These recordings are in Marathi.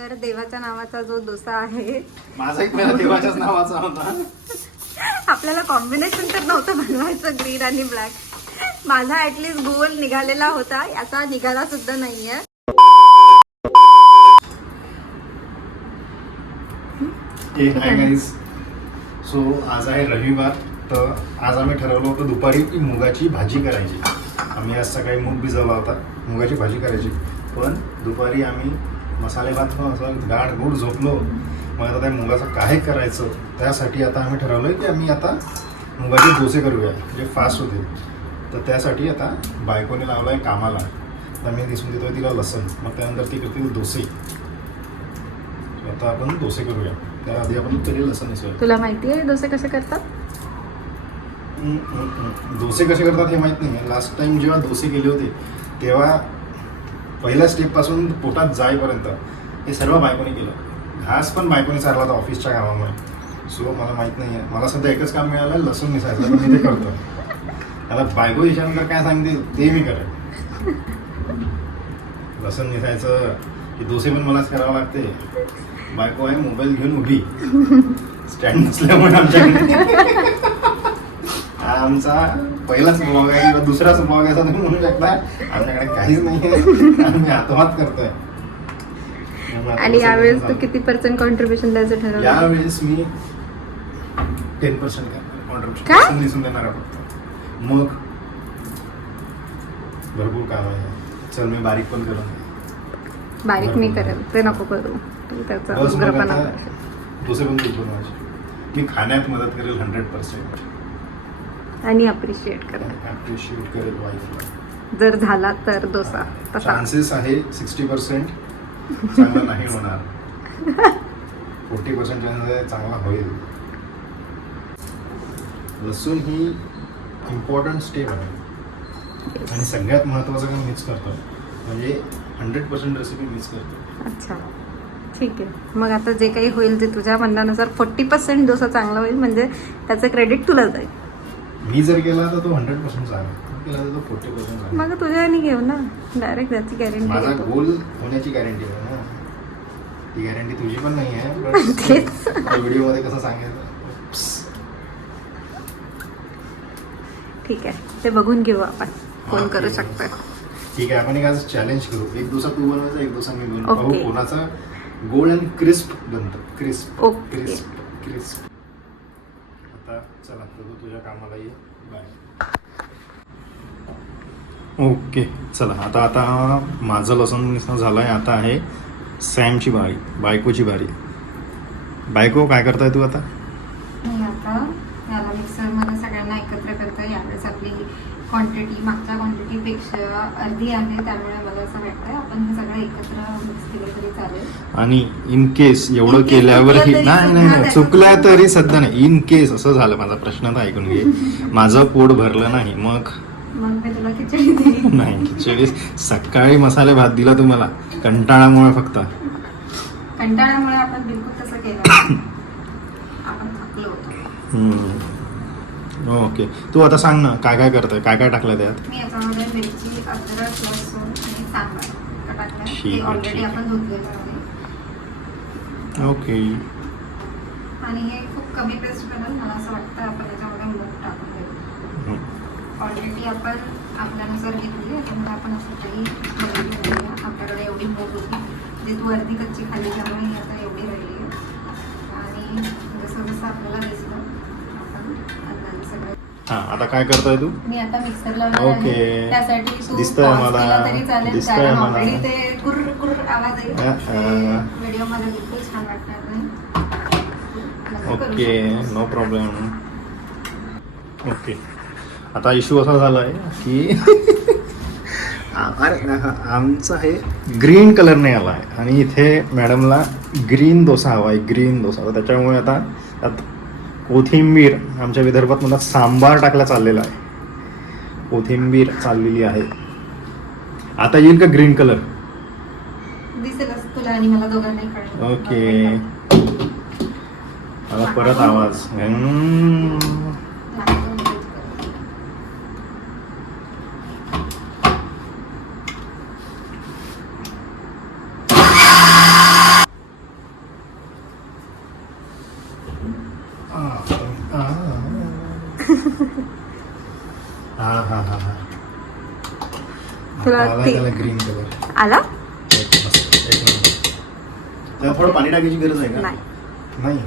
तर देवाच्या नावाचा जो डोसा आहे, माझा एक पहिला देवाच्याच नावाचा होता. आपल्याला कॉम्बिनेशन तर नव्हतं बनवायचं ग्रीन आणि ब्लॅक. माझा ऍटलीस्ट गोल निघालेला होता, याचा निघाला सुद्धा नाहीये. हाय गाईज, सो आज आहे रविवार. तर आज आम्ही ठरवलं होतं दुपारी की मुगाची भाजी करायची. आम्ही आज सकाळी मूग भिजवला होता, मुगाची भाजी करायची. पण दुपारी आम्ही मसाले भात खाऊन असं गाढ गोड झोपलो. मग आता त्या मुगाचं काय करायचं, त्यासाठी आता आम्ही ठरवलं की आम्ही आता मुगाचे डोसे करूया, जे फास्ट होते. तर त्यासाठी आता बायकोने लावला आहे कामाला. तर मी दिसून देतोय तिला लसण, मग त्यानंतर ती करते डोसे. आता आपण डोसे करूया. त्याआधी आपण तरी लसण मिसळूया. तुला माहिती आहे डोसे कसे करतात? डोसे कसे करतात हे माहीत नाही. लास्ट टाइम जेव्हा डोसे केले होते तेव्हा पहिल्या स्टेपपासून पोटात जाईपर्यंत हे सर्व बायकोने केलं. घास पण बायकोने चालला होता ऑफिसच्या कामामुळे. सो मला माहीत नाही आहे. मला सध्या एकच काम मिळालं, लसूण मिसळायचं. मी ते करतो. आता बायको याच्यानंतर काय सांगते ते मी करेन. लसूण मिसळायचं की डोसे पण मलाच करावं लागते. बायको आहे मोबाईल घेऊन उभी, स्टँड नसल्यामुळे आमच्याकडे. आमचा पहिलाच ब्लॉग आहे किंवा दुसराच ब्लॉग आहे असं तुम्ही म्हणू शकता. आमच्याकडे काहीच नाही आहे, आम्ही हातोहात करतोय. आणि यावेळेस तू किती % कॉन्ट्रीब्युशन द्यायचं ठरवलं? यावेळेस मी 10% कॉन्ट्रीब्युशन दिसून देणार आहे फक्त. मग भरपूर काम आहे. चल मी बारीक पण करून बारीक मी करेल, ते नको करू. तू त्याचा बस. मग उग्रपणा आता करशील. दुसरे पण बिलकुल माझे मी खाण्यात मदत करेल 100%. आणि अप्रिशिएट करेल ॲप्रिशिएट करेल वाईफला. जर झाला तर डोसा तसा. चान्सेस आहे 60% चांगला नाही होणार. 40% चान्सेस आहे चांगला होईल. लसूण ही इम्पॉर्टंट स्टेप आहे आणि सगळ्यात महत्त्वाचं काम मीच करतो. म्हणजे 100% रेसिपी मीच करतो. अच्छा, ठीक आहे. मग आता जे काही होईल ते तुझ्या म्हणण्यानुसार 40% डोसा चांगला होईल, म्हणजे त्याचं क्रेडिट तुला जाईल. मी जर केला तर तो 100% चांगला केला तर तो 40% चांगला. मग तुझ्या आणि घेऊ ना डायरेक्ट, त्याची माझा गॅरंटी. गोल होण्याची गॅरंटी आहे ना. ती गॅरंटी तुझी पण नाही आहे. व्हिडिओमध्ये कसं सांगायचं. ठीक आहे, ते बघून घेऊ आपण कोण करू शकतोय. ठीक आहे, आपण एक आज चॅलेंज करू. एक डोसा तू बनवायचा, एक डोसा मी बनवू. Okay. पाहू कोणाचा गोल्ड अँड क्रिस्प बनतो. Crisp Okay. Crisp crisp. आता चला तू तुझ्या कामाला ये. बाय. ओके चला. आता माझं लसूण मिसळ झालं आहे. आता आहे सॅमची बारी, बायकोची बारी. बायको काय करताय तू आता? मी आता याला मिक्सरमध्ये सगळ्यांना एकत्र करतो. यावेळेस आपली क्वांटिटी मागच्या क्वांटिटीपेक्षा अर्धी आहे, त्यामुळे मला असं वाटतंय आपण हे सगळं एकत्र मिक्स केलं तरी चालेल. आणि इन केस एवढं केल्यावरही नाही चुकलं तरी सध्या नाही. इन केस असं झालं, माझा प्रश्न तर ऐकून घे. माझं पोट भरलं नाही मग मी तुला खिचडी दिली नाही. खिचडी सकाळी मसाले भात दिला तुम्हाला कंटाळामुळे. फक्त कंटाळ्यामुळे आपण बिलकुल तसं केलं. आपण थकलो होतो. ओके, तू आता सांग ना काय काय करतोय, काय काय टाकलं त्यात? मी याच्यामध्ये मिरची, अद्रक, लसूण आणि सांबार टाकलं. ठीक ते आहे, ऑलरेडी ठीक आपण धुतलेलं आहे. ओके. आणि हे खूप कमी पेस्ट करेल. मला असं वाटतं आपण याच्यामध्ये मूग टाकून देऊ. ऑलरेडी आपण आपल्यानुसार घेतली, त्याच्यामुळे आपण असं काही बघितलं घेऊया. आपल्याकडे एवढी मूग होती, जे तू अर्धी कच्ची खाल्ली, त्यामुळे ही आता एवढी राहिली आहे. आणि जसं जसं आपल्याला दिसलं आपण अंदाजे सगळं. हां, आता काय करतोय तू? मी आता मिक्सरला ओके. त्यासाठी तू दिसतंय pause मला. केला तरी चालेल, दिसतंय कारण मला. ऑलरेडी ते कुर्र कुर्र आवाज येईल. व्हिडिओ मध्ये बिलकुल छान वाटणार नाही. Okay, no problem. ओके, आता इश्यू असा झाला आहे की अरे आमचा हे ग्रीन कलरने आला आहे आणि इथे मॅडमला ग्रीन डोसा हवा आहे. ग्रीन डोसा. तर त्याच्यामुळे आता त्यात कोथिंबीर, आमच्या विदर्भात मला सांबार टाकला चाललेला आहे. कोथिंबीर चाललेली आहे. आता येईल का ग्रीन कलर? दिसेलच तुला आणि मला दोघांनाही कळेल. ओके. आता परत आवाज. हा हा हा हा तुला आता आला ते- त्याला ग्रीन कलर. आला एक नंबर. त्याला थोडं पाणी टाकायची गरज आहे का? नाही. नाही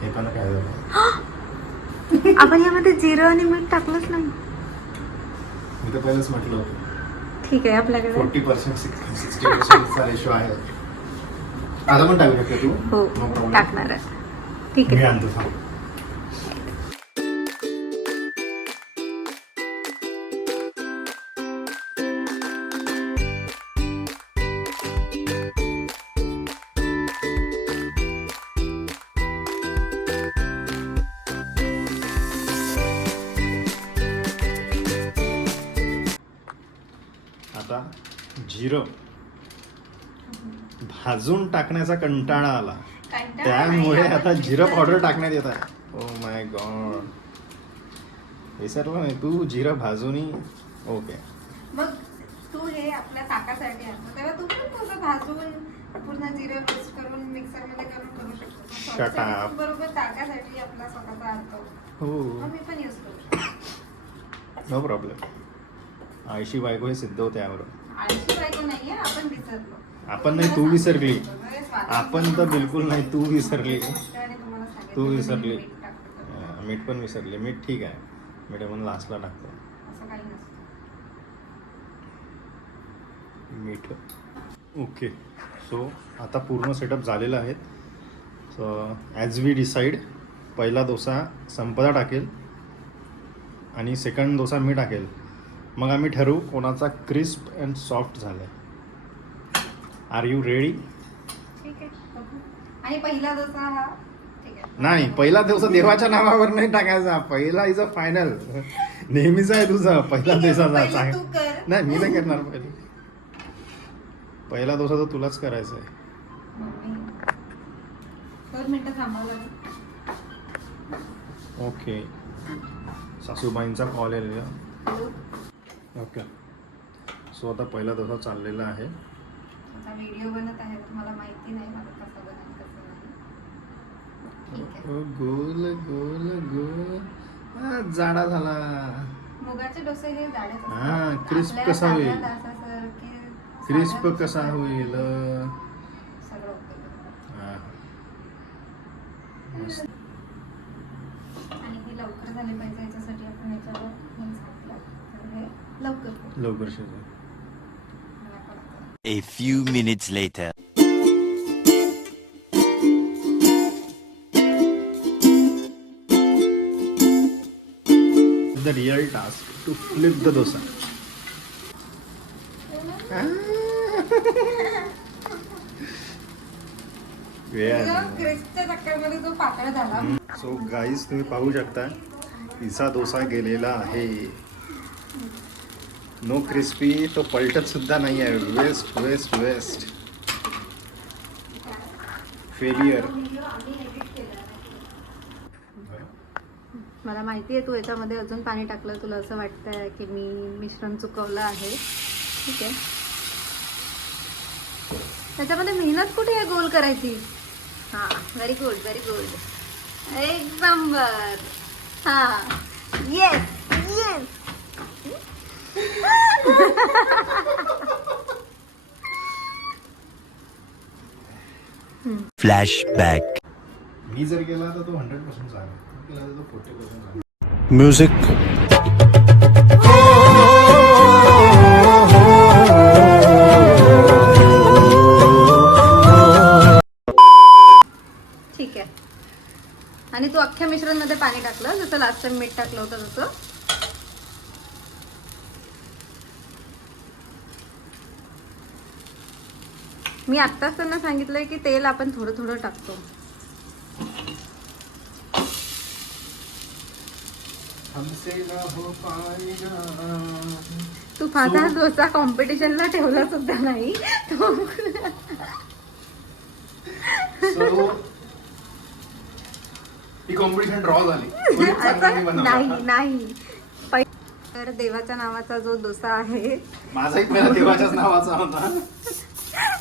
हे पण काय झालं आपण यामध्ये जिरं आणि मीठ टाकलंच नाही. मी तर पहिलंच म्हटलं होतं ठीक आहे आपल्याकडे 40% 60% रेशो आहे. आता पण टाकू शकते तू. हो No problem. टाकणार आहे. ठीक मी आहे. आणतो थांब. आता जिरं भाजून टाकण्याचा कंटाळा आला, त्यामुळे आता जिरं पावडर टाकण्यात येत आहे. ओ माय गॉड, विसरलो नाही तू जिरं भाजून. ओके मग तू हे आपल्या ताकासाठी आणतो तेव्हा तू पण थोडं भाजून पूर्ण जिरे रोस्ट करून मिक्सर मध्ये करून करू शकतो. Shut थोडंसं up. तू बरोबर ताकासाठी आपला स्वतःचा आणतो हो मग मी पण यूज करू शकतो. No problem. आयशी बायको हे सिद्ध होते यावर. आळशी बायको नाहीये, आपण विसरलो. आपण नाही, तू विसरली. बरं, स्वातंत्र्य आपण तर बिलकुल नाही, तू विसरली. आणि तुम्हाला सांगितलं तू की विसरली. मीठ टाकतो. मीठ पण विसरले. मीठ ठीक आहे, मीठ आपण लास्टला टाकतो. असं काही नसतं. मीठ. ओके, सो आता पूर्ण सेटअप झालेला आहे. सो ॲज वी डिसाईड, पहिला डोसा संपदा टाकेल आणि सेकंड डोसा मी टाकेल. मग आम्ही ठरवू कोणाचा क्रिस्प अँड सॉफ्ट झाला आहे. Are you ready? ठीक आहे, बघू. आणि पहिला डोसा हा ठीक आहे. नाही, पहिला दिवस देवाच्या नावावर नाही टाकायचा. पहिला इज अ फायनल. नेहमीच आहे तुझा पहिला दिवसाचा पहिले चांग. तू कर. नाही, मी नाही करणार पहिले. पहिला दिवसा तर तुलाच करायचा आहे. मम्मी 2 मिनिटं थांबावं लागेल. ओके, सासूबाईंचा कॉल आलेला. ओके, सो आता पहिला डोसा चाललेला आहे. आता व्हिडिओ बनत आहे तर मला माहिती नाही मला कसं बनवून कसं नाही. ठीक आहे. गोल गोल गोल. हा, जाडा झाला. मुगाचे डोसे हे जाडे असतात. हा, crisp आपल्या कसा होईल? साध्या डासासारखे क्रिस्प साध्या कसा डोसे होईल? सगळं ओके. हा. मस्त. आणि हे लवकर झाले पाहिजे याच्यासाठी आपण याच्यावर हे झाकलं तर हे लवकर होईल. लवकर शिजव. मला कळतं. A few minutes later. The real task to flip the dosa. क्रिस्पच्या चक्करमध्ये जो पातळ झाला. सो गाईज, तुम्ही पाहू शकता पिझ्झा डोसा गेलेला आहे. नो क्रिस्पी, तो पलटत सुद्धा नाही आहे. Waste waste waste. फेलियर. मला माहिती आहे तू याच्यामध्ये अजून पाणी टाकलं, तुला असं वाटतंय की मी मिश्रण चुकवलं आहे. ठीक आहे, त्याच्यामध्ये मेहनत कुठे आहे गोल करायची. हा, व्हेरी गुड व्हेरी गुड, एक नंबर. हा, येस येस. Flashback. मी जर केला तर तो 100% झाला, केला तर तो 40% झाला. Music. ठीक आहे, आणि तू अख्ख्या मिश्रणमध्ये पाणी टाकलं जसं लास्ट टाइम मीठ टाकलं होतं तसं. मी आत्ताच त्यांना सांगितलंय की तेल आपण थोडं थोडं टाकतो. हमसे ना हो पाएगा. तू माझा डोसा कॉम्पिटिशनला ठेवला सुद्धा नाही. So, ही कॉम्पिटिशन ड्रॉ झाली. कोणी चांगला नाही बनवला. नाही नाही. तर देवाच्या नावाचा जो डोसा आहे, माझाही पहिला देवाच्याच नावाचा होता.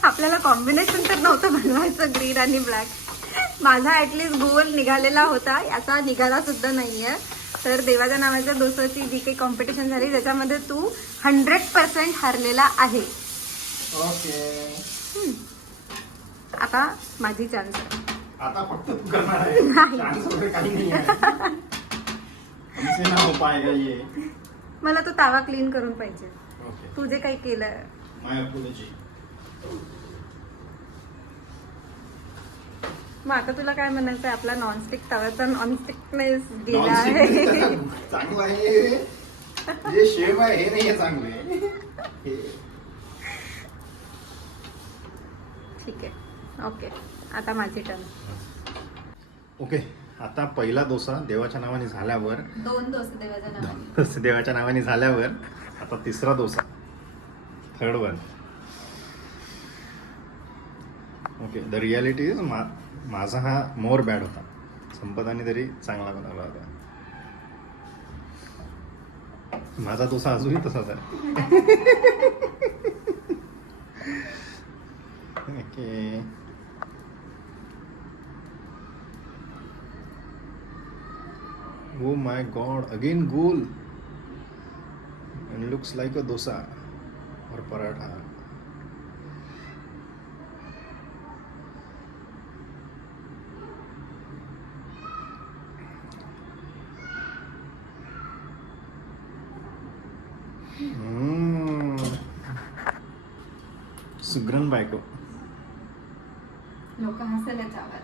आपल्याला कॉम्बिनेशन तर नव्हतं बनवायचं ग्रीन आणि ब्लॅक. माझा ऍटलिस्ट गोल निघालेला होता, याचा निघाला सुद्धा नाहीये. तर देवाच्या नावाच्या डोसाची जी काही कॉम्पिटिशन झाली त्याच्यामध्ये तू 100% हारलेला आहे. ओके, आता माझी चान्स आहे. आता फक्त तू करणार आहे. नाही. Chance वगैरे काही नाही आहे. हमसे ना हो पाएगा ये. मला तो तावा क्लीन करून पाहिजे. ओके, तू जे काही केलं. माय अपोलॉजी. मग आता तुला काय म्हणायचं आहे? आपला नॉनस्टिक तव्याचा नॉनस्टिकनेस गेला आहे. चांगला आहे. जे शेव आहे हे नाही आहे चांगले. ठीक आहे, ओके. आता माझी टर्न. ओके, आता पहिला डोसा देवाच्या नावाने झाल्यावर 2 डोसे देवाच्या नावाने. देवाच्या नावाने झाल्यावर आता तिसरा dosa, third one. Okay, the reality is माझा हा मोर बॅड होता. संपदाने तरी चांगला बनवला होता. माझा डोसा अजूनही तसाच आहे. Okay, oh my god, again goal and looks like a dosa or paratha. Sugran बायको. लोक हसेल याच्यावर.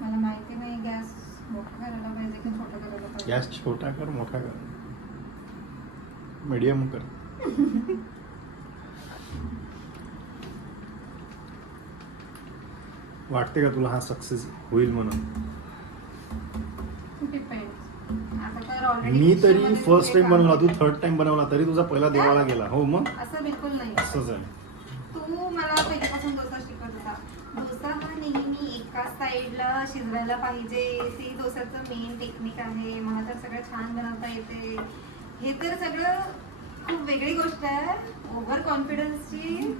मला माहिती नाही गॅस मोठा करायला पाहिजे की छोटा करायला पाहिजे. गॅस छोटा कर, मोठा कर, मीडियम कर. वाटते का तुला हा सक्सेस होईल म्हणून? Depends. आता तर already मी तरी kitchen मध्ये फर्स्ट टाइम तुझे बनवला, तू काम- थर्ड टाइम बनवला तरी तुझा पहिला देवाला गेला. हो मग असं बिलकुल नाही. असंच आहे. तू मला पहिल्यापासून डोसा शिकवत होता. डोसा हा नेहमी एका साईडला शिजवायला पाहिजे. ती डोस्याचं मेन टेक्निक आहे. मला तर सगळं छान बनवता येते. हे तर सगळं खूप वेगळी गोष्ट आहे. ओव्हर कॉन्फिडन्सची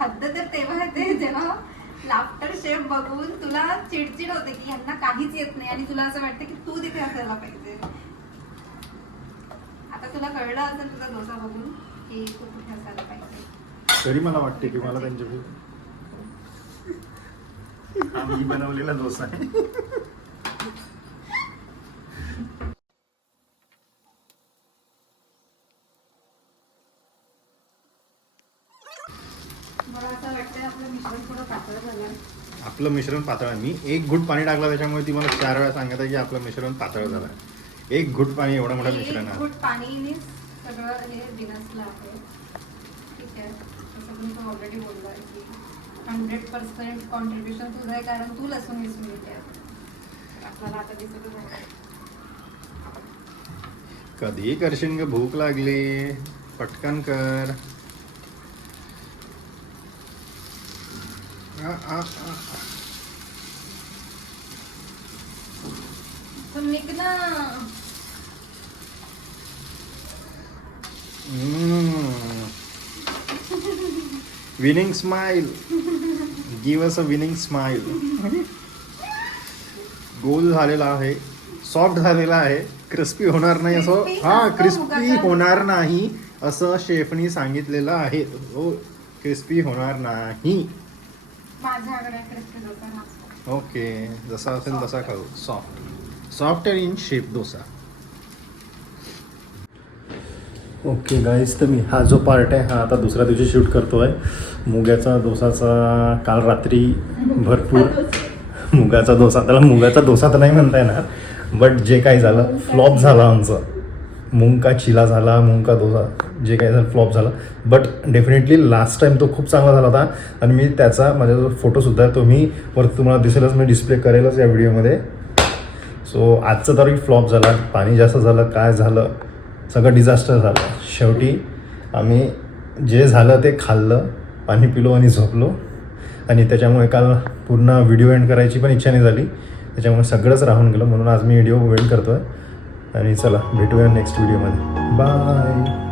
हद्द तर तेव्हा येते जेव्हा लाफ्टर शेफ बघून तुला चिडचिड होते की यांना काहीच येत नाही आणि तुला असं वाटतं की तू तिथे असायला पाहिजे. आता तुला कळलं असेल तुझा डोसा बघून की तू कुठे असायला पाहिजे. तरी मला वाटते की मला त्यांच्या हा मी बनवलेला डोसा आहे. मला असं वाटतं आपलं मिश्रण थोडं पातळ झालं. आपलं मिश्रण पातळ आहे. मी एक घुट पाणी टाकलं त्याच्यामुळे ती मला 4 वेळा सांगत आहे की आपलं मिश्रण पातळ झालं आहे. एक घुट पाणी, एवढं मोठं मिश्रण आहे. फूट पाणीने सगळं हे बिनसलं आहे. ठीक आहे, तसं पण तो ऑलरेडी बोलला आहे की 100% कॉन्ट्रीब्युशन तुझं आहे कारण तू लसूण विसरून घेते. आपल्याला आता दिसतच आहे. कधी करशील ग, भूक लागली, पटकन कर. पण निघ ना. Winning smile, give us a winning smile. Goal झालेला आहे, सॉफ्ट झालेला आहे, क्रिस्पी होणार नाही असं. हा, क्रिस्पी होणार नाही असं शेफनी सांगितलेलं आहे. हो, क्रिस्पी होणार नाही. माझ्याकडे क्रिस्पी डोसा नसतो. ओके, जसा असेल तसा खाऊ. Soft and in shape dosa. Okay guys, तर मी हा जो पार्ट आहे हा आता दुसऱ्या दिवशी शूट करतो आहे. मुगाचा डोसाचा काल रात्री भरपूर मुगाचा डोसा, त्याला मुगाचा डोसा तर नाही म्हणता येणार, बट जे काही झालं फ्लॉप झाला आमचं. मूंग का चिला झाला, मूंग का डोसा, जे काही झालं फ्लॉप झाला. बट डेफिनेटली लास्ट टाईम तो खूप चांगला झाला होता आणि मी त्याचा माझ्या जो फोटोसुद्धा आहे तो मी वरती तुम्हाला दिसेलच, मी डिस्प्ले करेलच या व्हिडिओमध्ये. सो आजचं तरी फ्लॉप झाला, पाणी जास्त झालं, काय झालं, सगळं डिझास्टर झालं. शेवटी आम्ही जे झालं ते खाल्लं, पाणी पिलो आणि झोपलो. आणि त्याच्यामुळे काल पूर्ण व्हिडिओ एंड करायची पण इच्छा नाही झाली, त्याच्यामुळे सगळंच राहून गेलं. म्हणून आज मी व्हिडिओ एंड करतो आहे. आणि चला भेटूया नेक्स्ट व्हिडिओमध्ये. बाय.